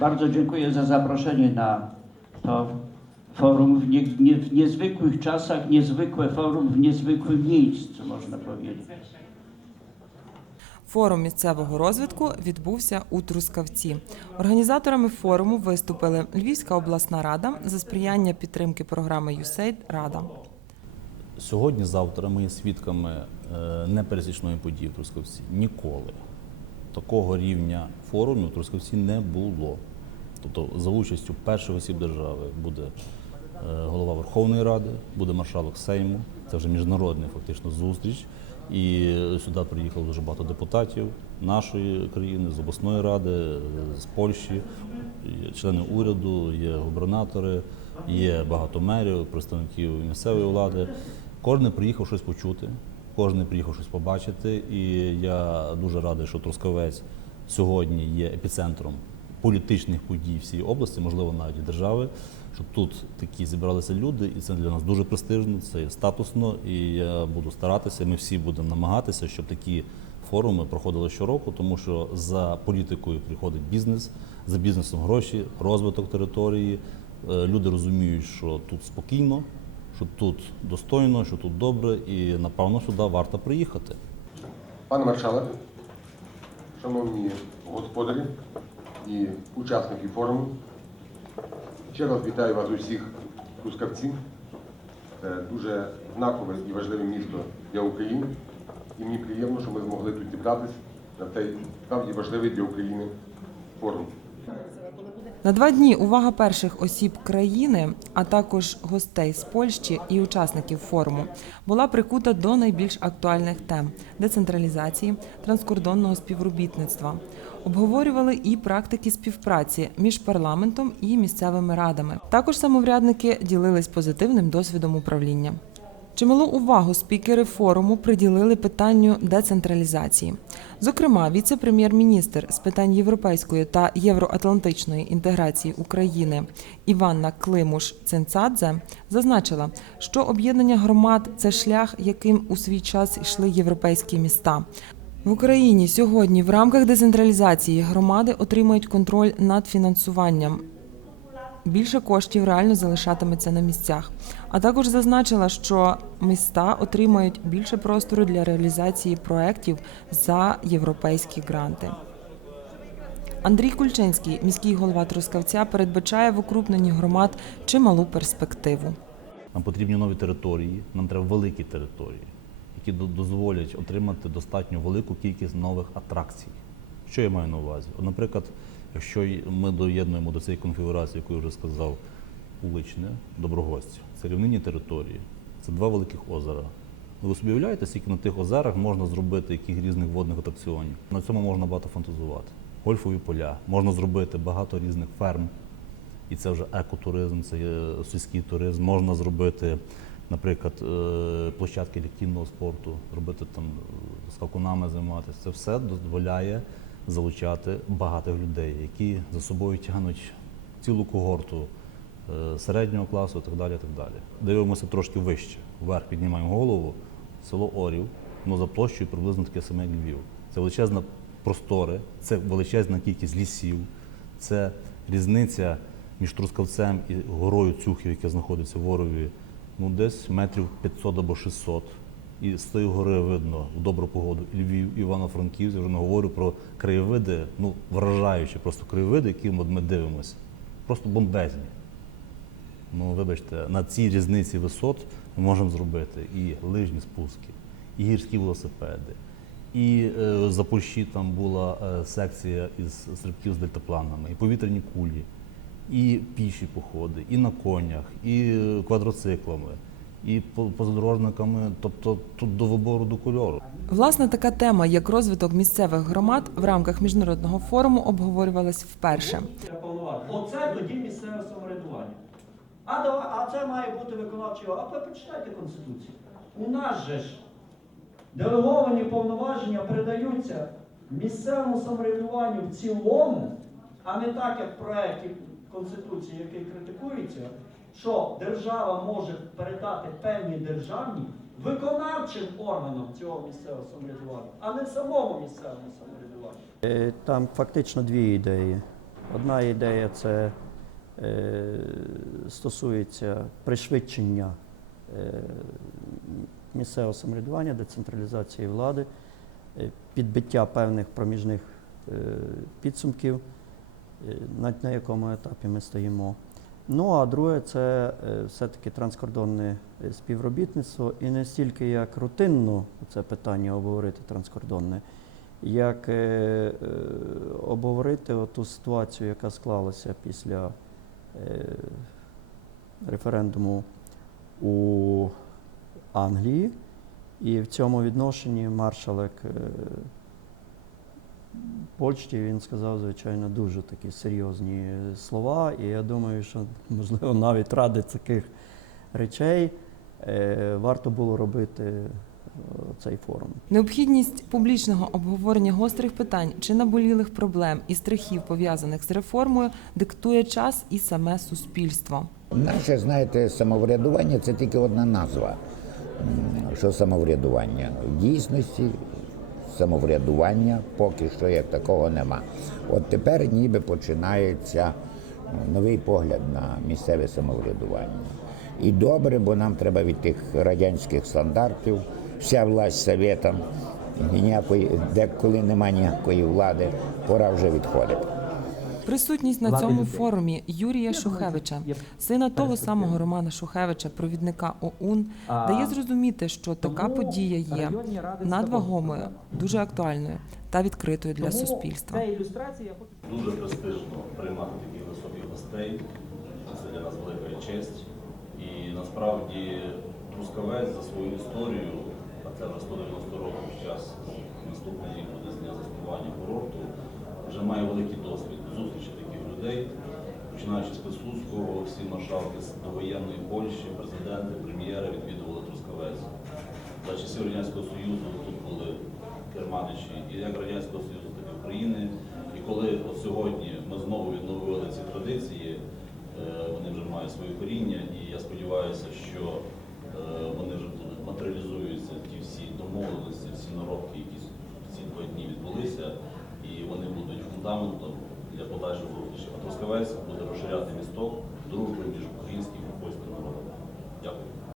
Bardzo dziękuję za zaproszenie na to forum w, nie, nie, w niezwykłych czasach, niezwykłe forum w niezwykłym miejscu, można powiedzieć. Форум місцевого розвитку відбувся у Трускавці. Організаторами форуму виступили Львівська обласна рада за сприяння підтримки програми USAID Рада. Сьогодні, завтра ми є свідками е, непересічної події в Трускавці. Ніколи такого рівня форумів в Трускавці не було. Тобто за участю перших осіб держави буде е, голова Верховної Ради, буде маршалок Сейму. Це вже міжнародна фактично зустріч. І сюди приїхало дуже багато депутатів нашої країни, з обласної ради, з Польщі, члени уряду, є губернатори, є багато мерів, представників місцевої влади. Кожен приїхав щось почути, кожен приїхав щось побачити. І я дуже радий, що Трускавець сьогодні є епіцентром політичних подій всієї області, можливо, навіть і держави. Що тут такі зібралися люди, і це для нас дуже престижно, це статусно. І я буду старатися. Ми всі будемо намагатися, щоб такі форуми проходили щороку, тому що за політикою приходить бізнес, за бізнесом гроші, розвиток території. Е, Люди розуміють, що тут спокійно, що тут достойно, що тут добре, і напевно сюди варто приїхати. Пане маршале, шановні господарі і учасники форуму, ще раз вітаю вас усіх трускавців. Це дуже знакове і важливе місто для України. І мені приємно, що ми змогли тут зібратися на цей справді важливий для України форум. На два дні увага перших осіб країни, а також гостей з Польщі і учасників форуму, була прикута до найбільш актуальних тем децентралізації, транскордонного співробітництва. Обговорювали і практики співпраці між парламентом і місцевими радами. Також самоврядники ділились позитивним досвідом управління. Чималу увагу спікери форуму приділили питанню децентралізації. Зокрема, віце-прем'єр-міністр з питань європейської та євроатлантичної інтеграції України Іванна Климуш Цинцадзе зазначила, що об'єднання громад це шлях, яким у свій час йшли європейські міста. В Україні сьогодні в рамках децентралізації громади отримують контроль над фінансуванням більше коштів реально залишатиметься на місцях. А також зазначила, що міста отримають більше простору для реалізації проєктів за європейські гранти. Андрій Кульчинський, міський голова Трускавця, передбачає в укрупненні громад чималу перспективу. Нам потрібні нові території, нам треба великі території, які до- дозволять отримати достатньо велику кількість нових атракцій. Що я маю на увазі? Наприклад, якщо ми доєднуємо до цієї конфігурації, яку я вже сказав, Уличне, Доброгостя, це рівнинні території, це два великих озера. Ви собі уявляєте, скільки на тих озерах можна зробити яких різних водних атракціонів? На цьому можна багато фантазувати. Гольфові поля, можна зробити багато різних ферм, і це вже екотуризм, це є сільський туризм. Можна зробити, наприклад, е, площадки для кінного спорту, робити там е, скакунами займатися. Це все дозволяє залучати багатих людей, які за собою тягнуть цілу когорту е, середнього класу і так далі. так далі. Дивимося трошки вище, вверх піднімаємо голову, село Орів, ну за площею приблизно таке саме Львів. Це величезна простори, це величезна кількість лісів, це різниця між Трускавцем і горою Цюхів, яка знаходиться в Орові, ну десь метрів 500 або 600. І з тієї гори видно в добру погоду і Львів, Івано-Франківськ, я вже не говорю про краєвиди, ну вражаючі просто краєвиди, які ми дивимося. Просто бомбезні. Ну, вибачте, на цій різниці висот ми можемо зробити і лижні спуски, і гірські велосипеди, і е, за Польщі там була е, секція із стрибків з дельтапланами, і повітряні кулі, і піші походи, і на конях, і е, квадроциклами, і по- позадорожниками. Тобто тут до вибору до кольору. Власне, така тема, як розвиток місцевих громад в рамках міжнародного форуму, обговорювалась вперше. Оце тоді місцеве самоврядування. А, давай- а це має бути виконавчий орган. А ви почитайте Конституцію. У нас же ж делеговані повноваження передаються місцевому самоврядуванню в цілому, а не так, як в проєкті Конституції, який критикується, що держава може передати певні державні виконавчим органам цього місцевого самоврядування, а не самому місцевому самоврядуванню. Е, Там фактично дві ідеї. Одна ідея це е, стосується пришвидшення е, місцевого самоврядування, децентралізації влади, підбиття певних проміжних підсумків, на якому етапі ми стоїмо. Ну а друге це е, все-таки транскордонне е, співробітництво і не стільки як рутинно це питання обговорити транскордонне, як е, обговорити ту ситуацію, яка склалася після референдуму у Англії. І в цьому відношенні маршалек е, Польщі він сказав, звичайно, дуже такі серйозні слова. І я думаю, що можливо навіть ради таких речей е, варто було робити е, цей форум. Необхідність публічного обговорення гострих питань чи наболілих проблем і страхів пов'язаних з реформою диктує час і саме суспільство. Наше, знаєте, самоврядування це тільки одна назва. Що самоврядування? В дійсності самоврядування поки що як такого нема. От тепер ніби починається ну, новий погляд на місцеве самоврядування. І добре, бо нам треба від тих радянських стандартів, вся власть советам, ніякої, деколи немає ніякої влади, пора вже відходити. Присутність на цьому форумі Юрія Шухевича, сина того самого Романа Шухевича, провідника ОУН, дає зрозуміти, що така подія є надвагомою, дуже актуальною та відкритою для суспільства. Дуже престижно приймати таких високих гостей. Це для нас велика честь. І насправді Трускавець за свою історію, а це вже 190 років під час наступний рік буде з дня заснування курорту, вже має великий досвід зустрічі таких людей, починаючи з Писуцького, всі маршалки з довоєнної Польщі, президенти, прем'єри відвідували Трускавець. За часів Радянського Союзу тут були керманичі і як Радянського Союзу, так і України. І коли от сьогодні ми знову відновили ці традиції, е, вони вже мають своє коріння, і я сподіваюся, що е, вони вже